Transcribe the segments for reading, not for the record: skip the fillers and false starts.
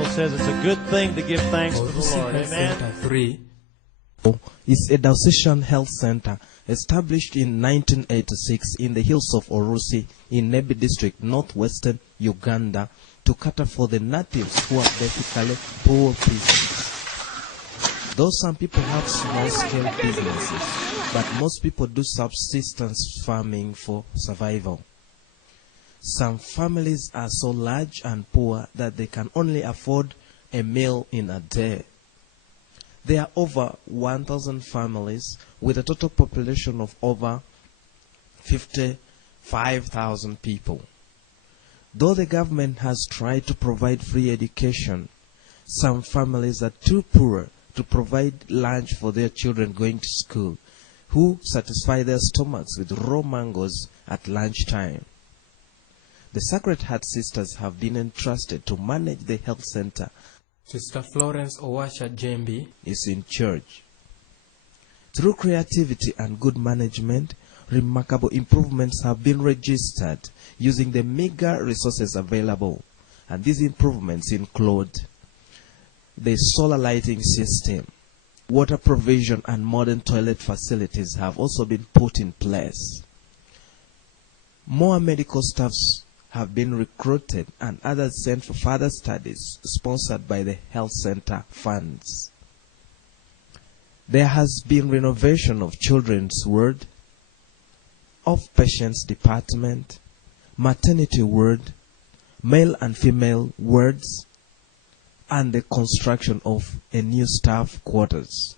Bible says it's a good thing to give thanks to the Orussi Lord. Health Amen. Center 3 is a diocesan health center established in 1986 in the hills of Orussi in Nebi district, northwestern Uganda, to cater for the natives who are basically poor peasants. Though some people have small-scale businesses, but most people do subsistence farming for survival. Some families are so large and poor that they can only afford a meal in a day. There are over 1,000 families with a total population of over 55,000 people. Though the government has tried to provide free education, some families are too poor to provide lunch for their children going to school, who satisfy their stomachs with raw mangoes at lunchtime. The Sacred Heart Sisters have been entrusted to manage the health center. Sister Florence Owasha Jembi is in charge. Through creativity and good management, remarkable improvements have been registered using the meager resources available. And these improvements include the solar lighting system, water provision, and modern toilet facilities have also been put in place. More medical staffs have been recruited and others sent for further studies sponsored by the health center funds. There has been renovation of children's ward, of patients department, maternity ward, male and female wards, and the construction of a new staff quarters.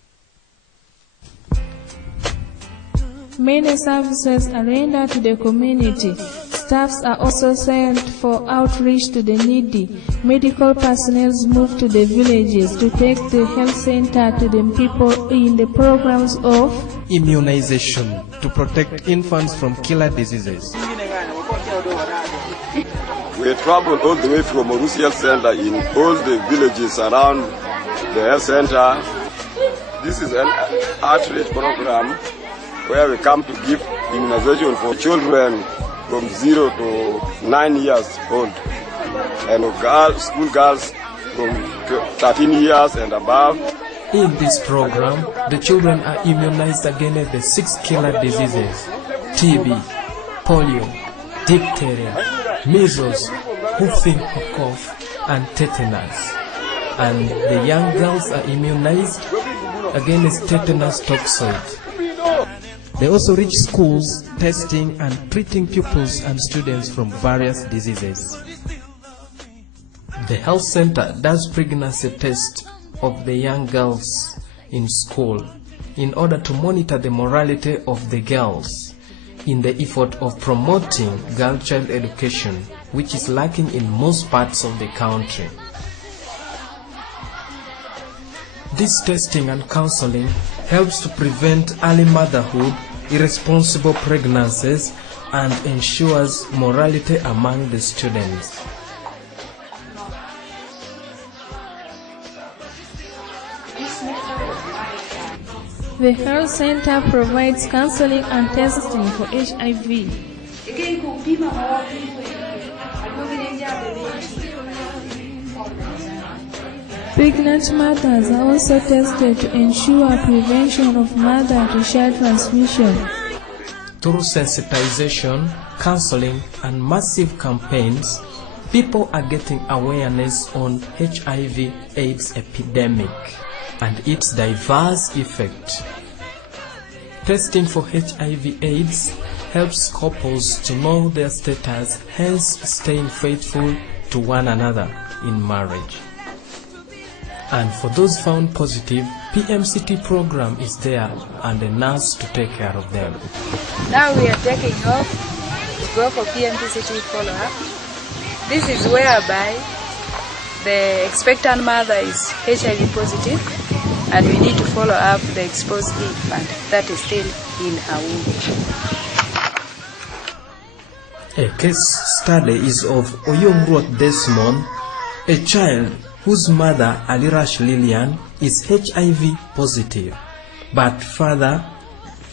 Many services are rendered to the community. Staffs are also sent for outreach to the needy. Medical personnel move to the villages to take the health center to the people in the programs of immunization to protect infants from killer diseases. We travel all the way from Orussi Health Center in all the villages around the health center. This is an outreach program where we come to give immunization for children from 0 to 9 years old, and school girls from 13 years and above. In this program, the children are immunized against the 6 killer diseases: TB, polio, diphtheria, measles, whooping cough, and tetanus. And the young girls are immunized against tetanus toxoid. They also reach schools, testing and treating pupils and students from various diseases. The health center does pregnancy tests of the young girls in school in order to monitor the morality of the girls in the effort of promoting girl-child education, which is lacking in most parts of the country. This testing and counseling helps to prevent early motherhood, irresponsible pregnancies, and ensures morality among the students. the health center provides counseling and testing for HIV. Pregnant mothers are also tested to ensure prevention of mother-to-child transmission. Through sensitization, counseling, and massive campaigns, people are getting awareness on HIV/AIDS epidemic and its diverse effect. Testing for HIV/AIDS helps couples to know their status, hence staying faithful to one another in marriage. And for those found positive, PMCT program is there and a nurse to take care of them. Now we are taking off to go for PMCT follow-up. This is whereby the expectant mother is HIV positive and we need to follow up the exposed infant that is still in her womb. A case study is of Oyongrot Desmond, a child whose mother, Alirash Lillian, is HIV positive, but father,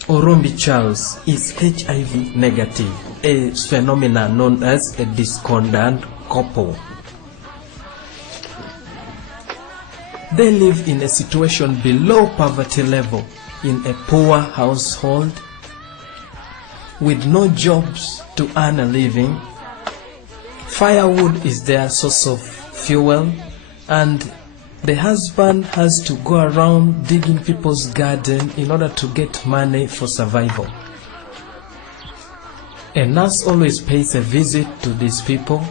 Orombi Charles, is HIV negative, a phenomenon known as a discordant couple. they live in a situation below poverty level in a poor household with no jobs to earn a living. Firewood is their source of fuel, and the husband has to go around digging people's garden in order to get money for survival. A nurse always pays a visit to these people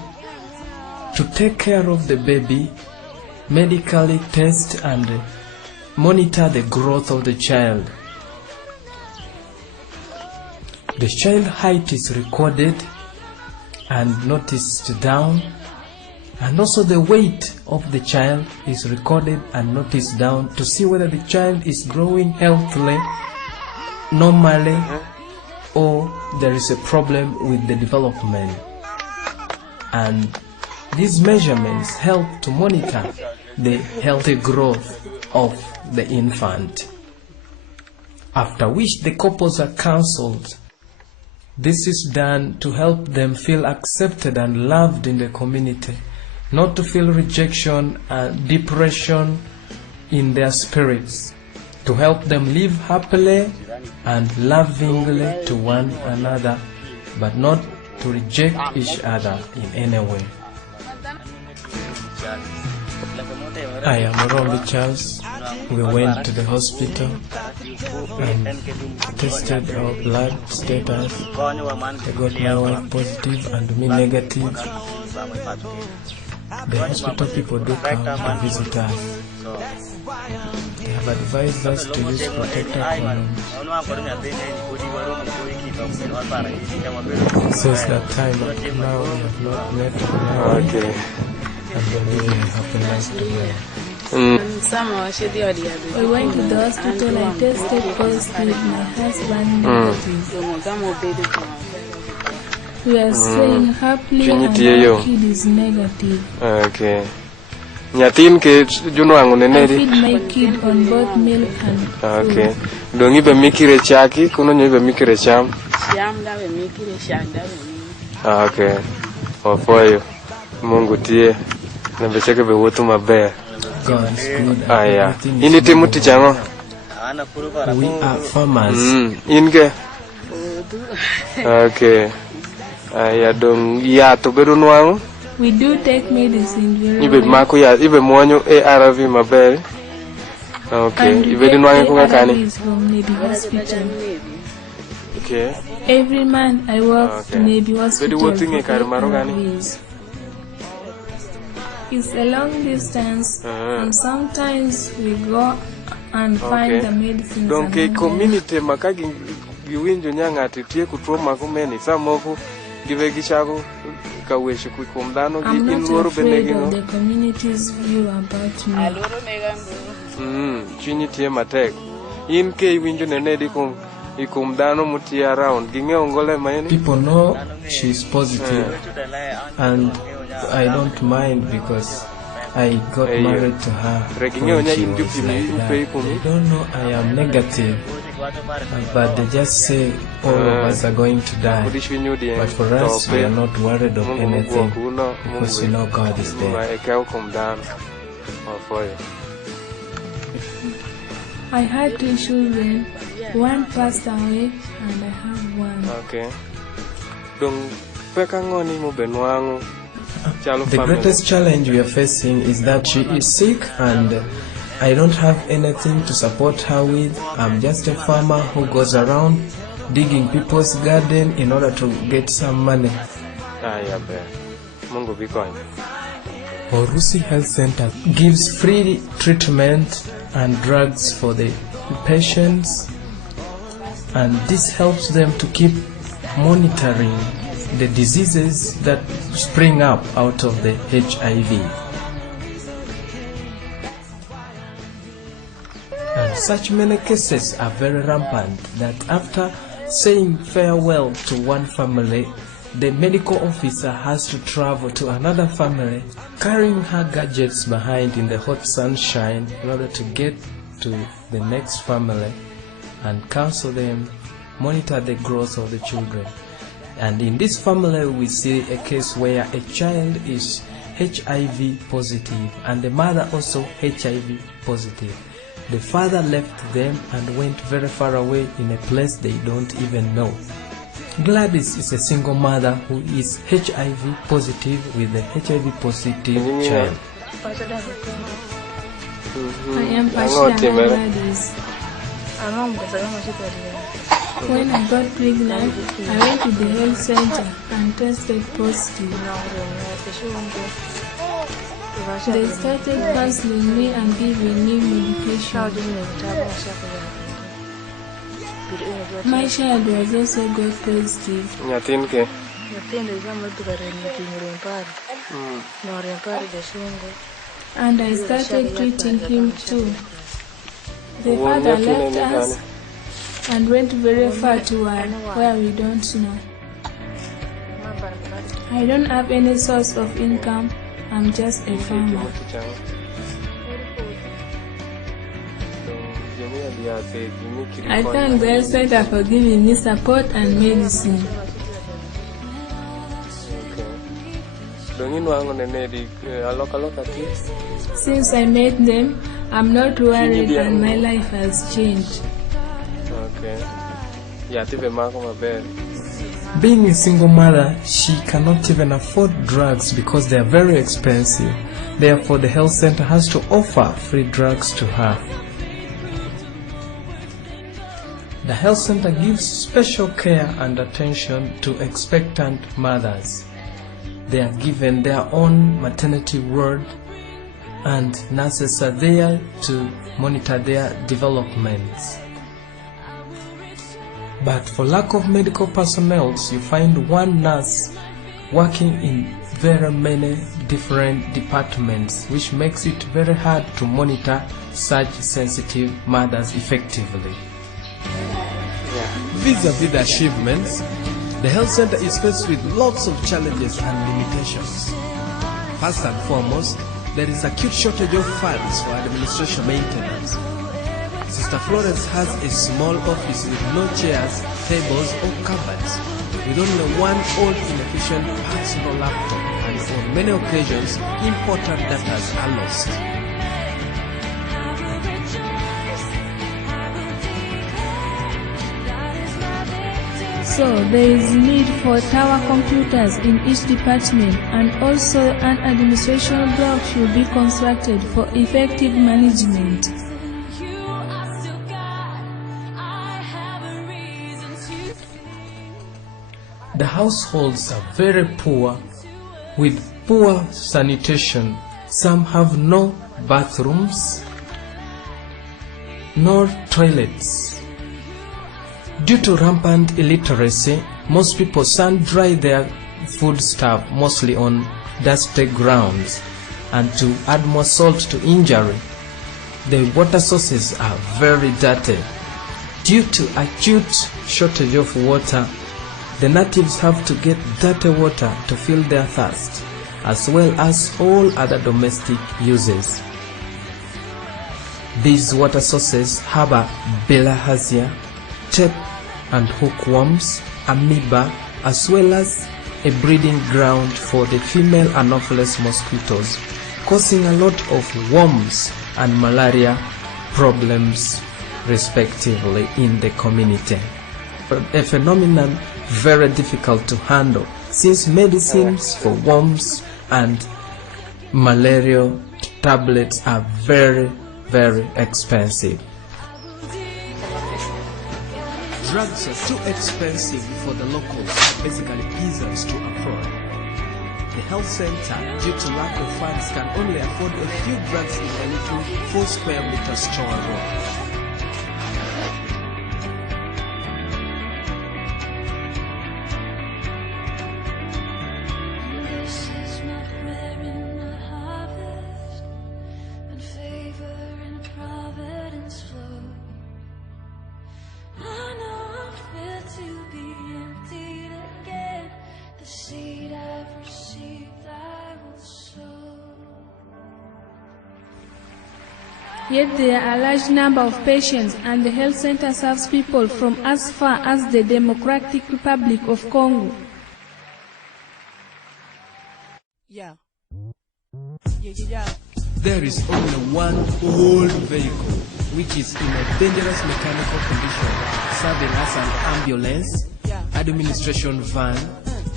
to take care of the baby, medically test and monitor the growth of the child. The child height is recorded and noticed down, and also the weight of the child is recorded and noticed down to see whether the child is growing healthily, normally, or there is a problem with the development. And these measurements help to monitor the healthy growth of the infant. After which the couples are counseled. This is done to help them feel accepted and loved in the community, not to feel rejection and depression in their spirits, to help them live happily and lovingly to one another, but not to reject each other in any way. I am Orussi Charles. We went to the hospital and tested our blood status. They got my wife positive and me negative. The hospital people do come to visit us. They have advised us to use protector condoms. Since that time up to now, we have not met now. Okay. And the living happiness together. We went to the hospital. I tested positive. My husband negative. We are saying happily and our kid is negative. Okay. Nyatin ke junwangu I nenedi. feed my kid on both milk and food. Okay. Dongi be mikire chaki, kuno nyo be mikire cham. Okay. Ofoyo. Mungu tie. Nambecheke be wotu maber. God is good. Aya. Ini timu tichango. We are farmers. Inge. Okay. Aya dong ya to beru nwangu. We do take medicine very Ibe well. mako ya ibe mwanyo ARV maber. Okay. And we Ibe take nwangu kuka kani. ARVs from Navy Hospital. Okay. Every month I work Okay. to Navy Hospital Bedi wotu nge for kari maro gani? ARVs. It's a long distance, and sometimes we go and find the medicines. Donc among community makagi giwinjo nyangati tie kutro makumeni samoko give gichako kaweshi kukumdano I'm gi not inworo afraid benegi of no. the community's view about me. Chunyi tie matek. In ke iwinjo nenedi ikumdano mutie around gingeo ngole maini. People know she's positive, and I don't mind because I got married to her when she was like that. They don't know I am negative, but they just say all of us are going to die. But for us, we are not worried of anything because we know God is there. I had 2 children. One passed away, and I have one. Okay. Dong pekangoni mo benwangu. The greatest challenge we are facing is that she is sick and I don't have anything to support her with. I'm just a farmer who goes around digging people's garden in order to get some money. Mungu bikoni. Orussi Health Center gives free treatment and drugs for the patients, and this helps them to keep monitoring the diseases that spring up out of the HIV. And such many cases are very rampant that after saying farewell to one family, the medical officer has to travel to another family, carrying her gadgets behind in the hot sunshine in order to get to the next family and counsel them, monitor the growth of the children. And in this family we see a case where a child is HIV positive and the mother also HIV positive. The father left them and went very far away in a place they don't even know. Gladys is a single mother who is HIV positive with a HIV positive child. I am Pasha Gladys. When I got pregnant, I went to the health center and tested positive. They started counseling me and giving me medication. My child was also got positive. And I started treating him too. The father left us and went very far to where we don't know. I don't have any source of income. I'm just a farmer. I thank the health center for giving me support and medicine. Since I met them, I'm not worried and my life has changed. Being a single mother, she cannot even afford drugs because they are very expensive. Therefore, the health center has to offer free drugs to her. The health center gives special care and attention to expectant mothers. They are given their own maternity ward and nurses are there to monitor their developments. But for lack of medical personnel, you find one nurse working in very many different departments, which makes it very hard to monitor such sensitive mothers effectively. Vis-a-vis the achievements, the health center is faced with lots of challenges and limitations. First and foremost, there is acute shortage of funds for administration maintenance. Sister Florence has a small office with no chairs, tables or cupboards, with only one old inefficient personal laptop, and on many occasions, important data are lost. So there is need for tower computers in each department, and also an administration block should be constructed for effective management. The households are very poor, with poor sanitation. Some have no bathrooms, nor toilets. Due to rampant illiteracy, most people sun-dry their foodstuff mostly on dusty grounds, and to add more salt to injury, the water sources are very dirty. Due to acute shortage of water, the natives have to get dirty water to fill their thirst, as well as all other domestic uses. These water sources harbor bilharzia, tape and hookworms, amoeba, as well as a breeding ground for the female Anopheles mosquitoes, causing a lot of worms and malaria problems respectively in the community. A phenomenon very difficult to handle, since medicines for worms and malaria tablets are very, very expensive. Drugs are too expensive for the locals, basically peasants, to afford. The health center, due to lack of funds, can only afford a few drugs in a little 4 square meter store room. Yet there are a large number of patients, and the health center serves people from as far as the Democratic Republic of Congo. Yeah. There is only one old vehicle which is in a dangerous mechanical condition, serving as an ambulance, administration van,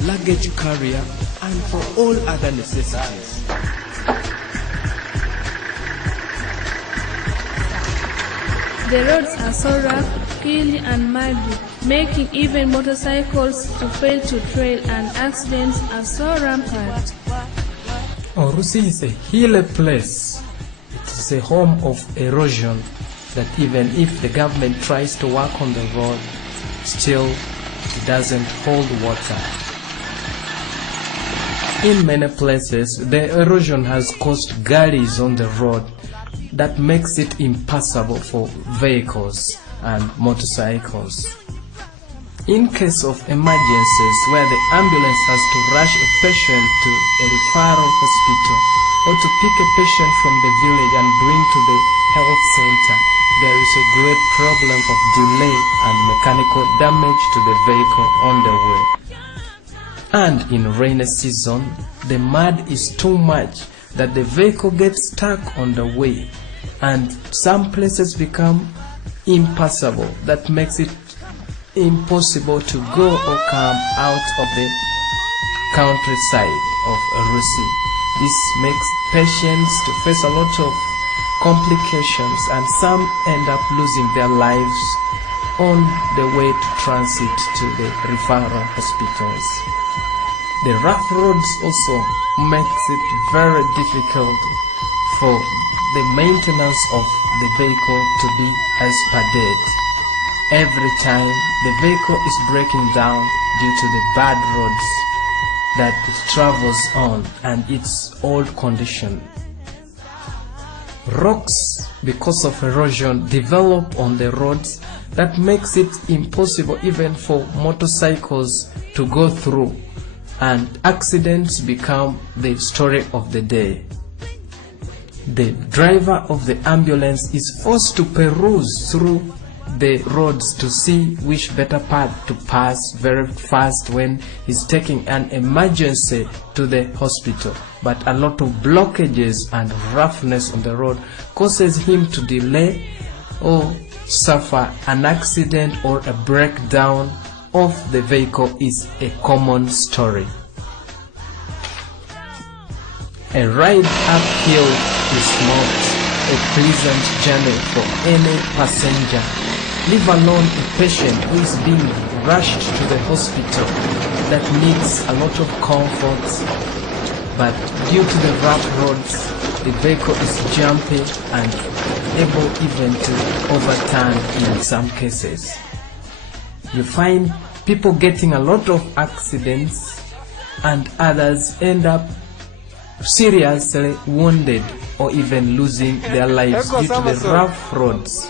luggage carrier, and for all other necessities. The roads are so rough, hilly and muddy, making even motorcycles to fail to trail, and accidents are so rampant. Orussi is a hilly place. It is a home of erosion that even if the government tries to work on the road, still it doesn't hold water. In many places, the erosion has caused gullies on the road that makes it impassable for vehicles and motorcycles. In case of emergencies where the ambulance has to rush a patient to a referral hospital or to pick a patient from the village and bring to the health center, there is a great problem of delay and mechanical damage to the vehicle on the way. And in rainy season, the mud is too much that the vehicle gets stuck on the way, and some places become impassable. That makes it impossible to go or come out of the countryside of Orussi. This makes patients to face a lot of complications, and some end up losing their lives on the way to transit to the referral hospitals. The rough roads also makes it very difficult for the maintenance of the vehicle to be as per date. Every time the vehicle is breaking down due to the bad roads that it travels on and its old condition. Rocks, because of erosion, develop on the roads that makes it impossible even for motorcycles to go through, and accidents become the story of the day. The driver of the ambulance is forced to peruse through the roads to see which better path to pass very fast when he's taking an emergency to the hospital. But a lot of blockages and roughness on the road causes him to delay or suffer an accident, or a breakdown of the vehicle is a common story. A ride uphill is not a pleasant journey for any passenger, leave alone a patient who is being rushed to the hospital that needs a lot of comfort. But due to the rough roads, the vehicle is jumpy and able even to overturn in some cases. You find people getting a lot of accidents, and others end up seriously wounded or even losing their lives due to the rough roads.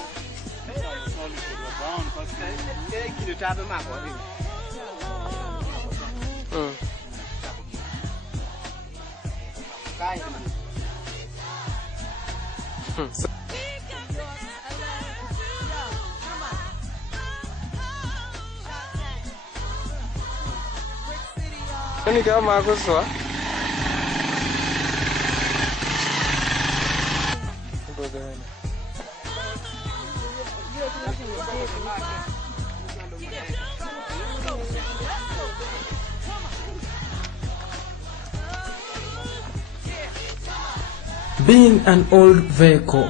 Being an old vehicle,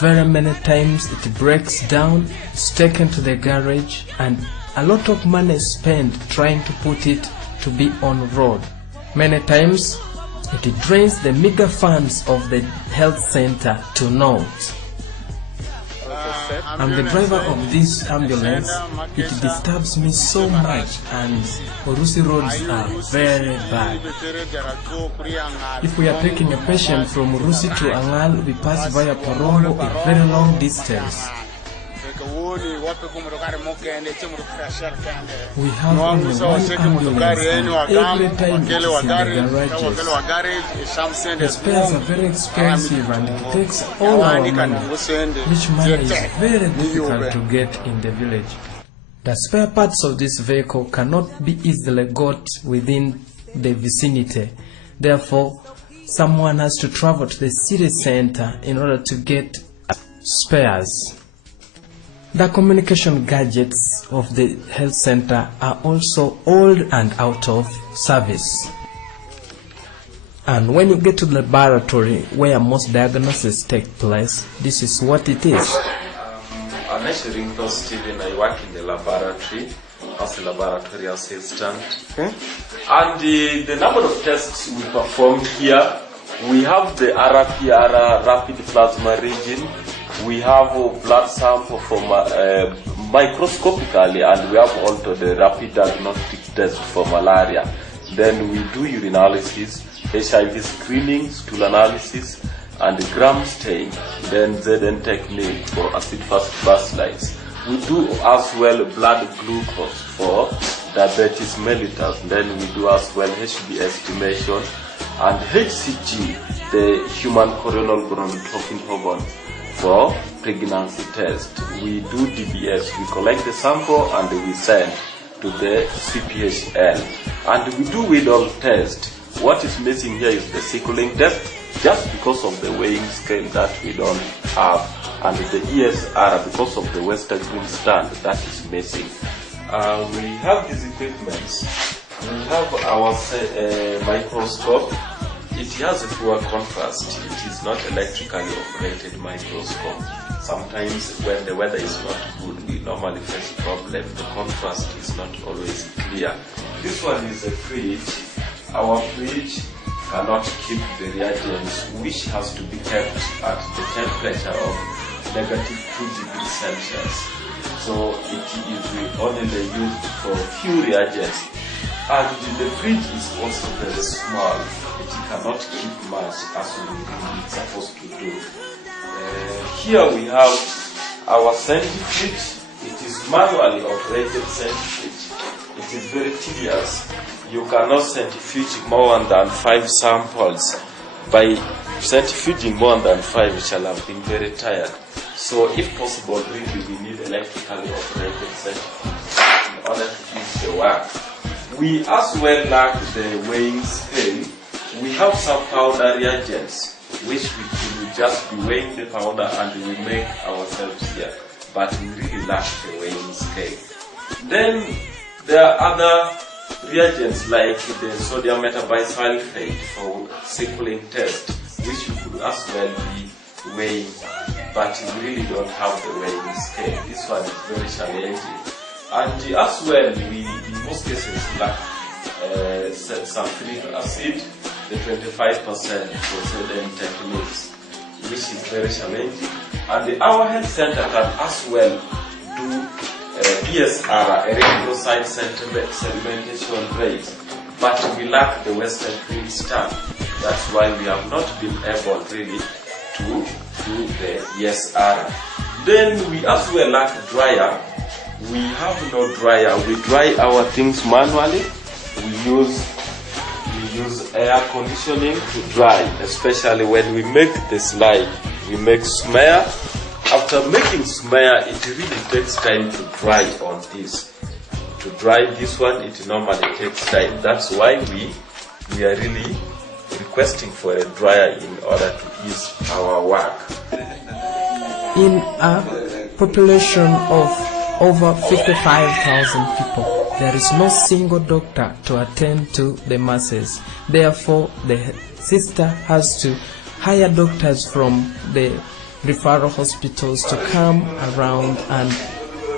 very many times it breaks down, it's taken to the garage, and a lot of money is spent trying to put it to be on road. Many times it drains the meager funds of the health center to naught. I'm the driver of this ambulance. It disturbs me so much, and Orussi roads are very bad. If we are taking a patient from Orussi to Angal, we pass via Parongo, a very long distance. We have only one ambulance, and every time it is in the garages. The spares are very expensive, and it takes all our money, which money is very difficult to get in the village. The spare parts of this vehicle cannot be easily got within the vicinity. Therefore, someone has to travel to the city center in order to get spares. The communication gadgets of the health center are also old and out of service. And when you get to the laboratory where most diagnoses take place, this is what it is. I'm measuring those Steven. I work in the laboratory as a laboratory assistant. Okay. And the number of tests we performed here, we have the RPR, rapid plasma region. We have a blood sample from microscopically, and we have also the rapid diagnostic test for malaria. Then we do urinalysis, HIV screening, stool analysis, and gram stain, then ZN technique for acid fast baselines. We do as well blood glucose for diabetes mellitus, then we do as well HB estimation, and HCG, the human coronal gonadotropin hormone, for pregnancy test. We do DBS, we collect the sample and we send to the CPHL. And we do widal test. What is missing here is the sickling test, just because of the weighing scale that we don't have, and the ESR because of the Western green stand that is missing. We have these equipments. We have our microscope. It has a poor contrast. It is not electrically operated microscope. Sometimes when the weather is not good, we normally face a problem. The contrast is not always clear. This one is a fridge. Our fridge cannot keep the reagents, which has to be kept at the temperature of -2°C. So it is only used for few reagents. And the fridge is also very small. It cannot keep much as it's supposed to do. Here we have our centrifuge. It is manually operated centrifuge. It is very tedious. You cannot centrifuge more than 5 samples. By centrifuging more than 5, we shall have been very tired. So if possible, really we need electrically operated centrifuge in order to do the work. We as well lack the weighing scale. We have some powder reagents, which we will just be weighing the powder and we make ourselves here. But we really lack the weighing scale. Then there are other reagents like the sodium metabisulfate for sickling test, which we could as well be weighing, but we really don't have the weighing scale. This one is very challenging. And as well, we in most cases lack sulfuric acid, the 25% for certain techniques, which is very challenging. And our health center can as well do ESR, erythrocyte sedimentation rate, but we lack the Western green stamp. That's why we have not been able really to do the ESR. Then we as well lack dryer. We have no dryer. We dry our things manually. We use air conditioning to dry, especially when we make the slide. We make smear. After making smear, it really takes time to dry on this. To dry this one, it normally takes time. That's why we are really requesting for a dryer in order to ease our work. In a population of over 55,000 people, there is no single doctor to attend to the masses. Therefore, the sister has to hire doctors from the referral hospitals to come around and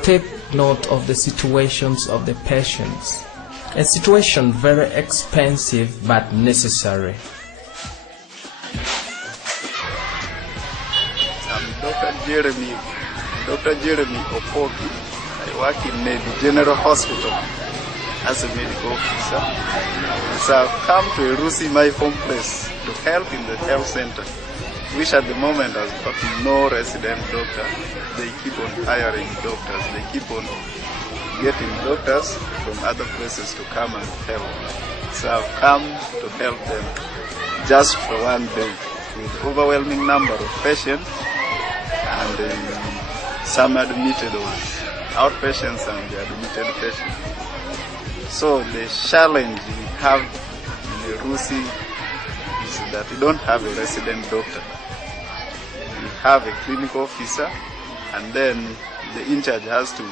take note of the situations of the patients. A situation very expensive but necessary. I'm Dr. Jeremy Opoki. I work in the General Hospital as a medical officer. So I've come to Orussi, my home place, to help in the health center, which at the moment has got no resident doctor. They keep on hiring doctors. They keep on getting doctors from other places to come and help. So I've come to help them just for one day with overwhelming number of patients and some admitted ones, outpatients and the admitted patients. So the challenge we have in Orussi is is that you don't have a resident doctor. You have a clinical officer, and then the in-charge has to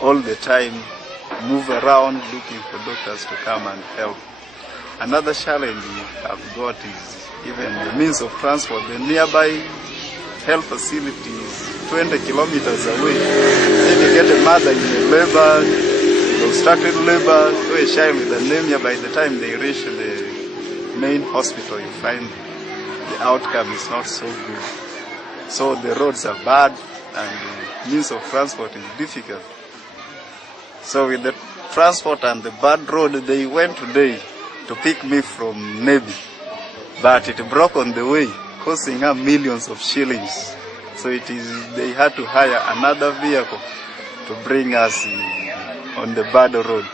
all the time move around looking for doctors to come and help. Another challenge we have got is even the means of transport. The nearby health facility is 20 kilometers away. If you get a mother in a labor, obstructed labor, or a child with anemia, by the time they reach the main hospital, you find the outcome is not so good. So the roads are bad and the means of transport is difficult. So with the transport and the bad road, they went today to pick me from Nebi, but it broke on the way, costing her millions of shillings. So they had to hire another vehicle to bring us on the bad road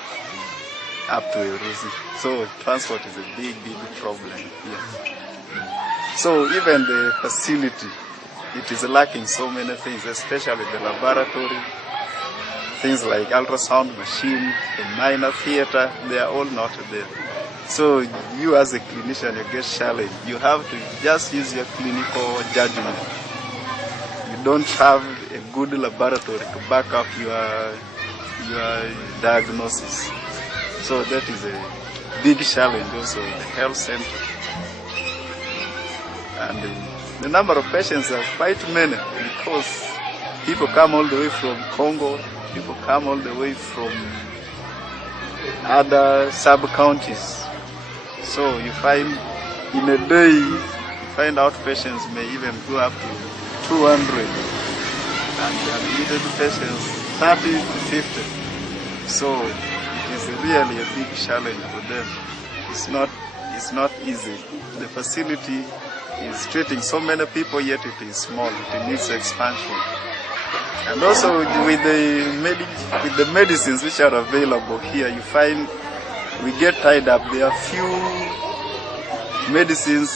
up to Orussi. So transport is a big problem here. So even the facility, it is lacking so many things, especially the laboratory, things like ultrasound machine, the minor theater, they are all not there. So you as a clinician, you get challenged. You have to just use your clinical judgment. You don't have a good laboratory to back up your diagnosis. So that is a big challenge also in the health center. And the number of patients are quite many because people come all the way from Congo, people come all the way from other sub-counties. So you find in a day, you find outpatients may even go up to 200, and the admitted patients 30 to 50. So it is really a big challenge for them. It's not easy. The facility is treating so many people, yet it is small. It needs expansion. And also with the medicines which are available here, you find we get tied up. There are few medicines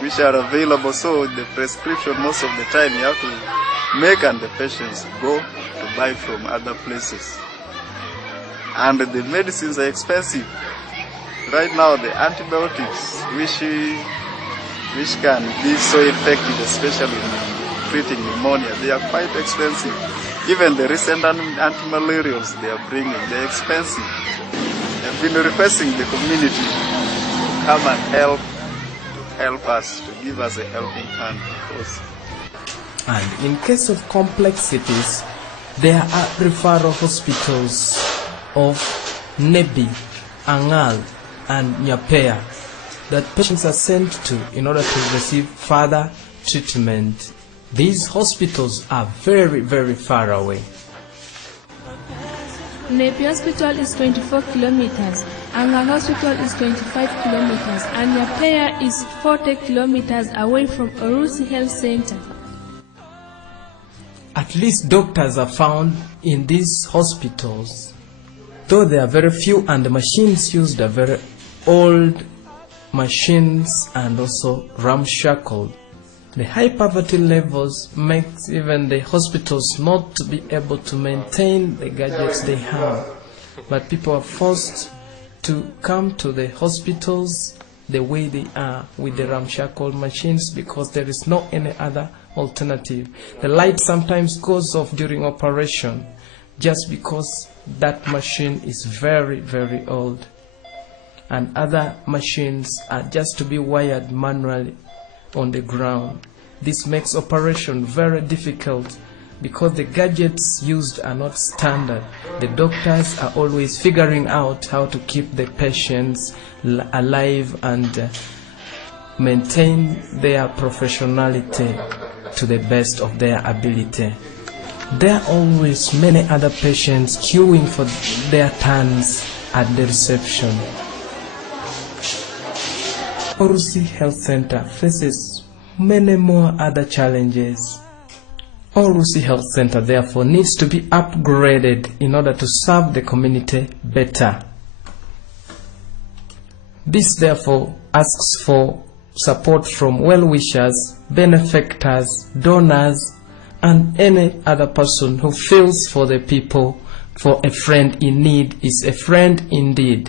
which are available, so the prescription most of the time you have to make and the patients go to buy from other places. And the medicines are expensive. Right now the antibiotics which can be so effective, especially in treating pneumonia, they are quite expensive. Even the recent antimalarials they are bringing, they are expensive. I've been requesting the community to come and help us, to give us a helping hand. And in case of complexities, there are referral hospitals of Nebi, Angal, and Nyapea that patients are sent to in order to receive further treatment. These hospitals are very, very far away. Nepi Hospital is 24 kilometers, Angal Hospital is 25 kilometers, and Nyapea is 40 kilometers away from Orussi Health Center. At least doctors are found in these hospitals, though there are very few and the machines used are very old machines and also ramshackle. The high poverty levels makes even the hospitals not to be able to maintain the gadgets they have. But people are forced to come to the hospitals the way they are with the ramshackle machines because there is no any other alternative. The light sometimes goes off during operation just because that machine is very, very old. And other machines are just to be wired manually on the ground. This makes operation very difficult because the gadgets used are not standard. The doctors are always figuring out how to keep the patients alive and maintain their professionality to the best of their ability. There are always many other patients queuing for their turns at the reception. Orussi Health Center faces many more other challenges. Orussi Health Center therefore needs to be upgraded in order to serve the community better. This therefore asks for support from well-wishers, benefactors, donors, and any other person who feels for the people, for a friend in need is a friend indeed.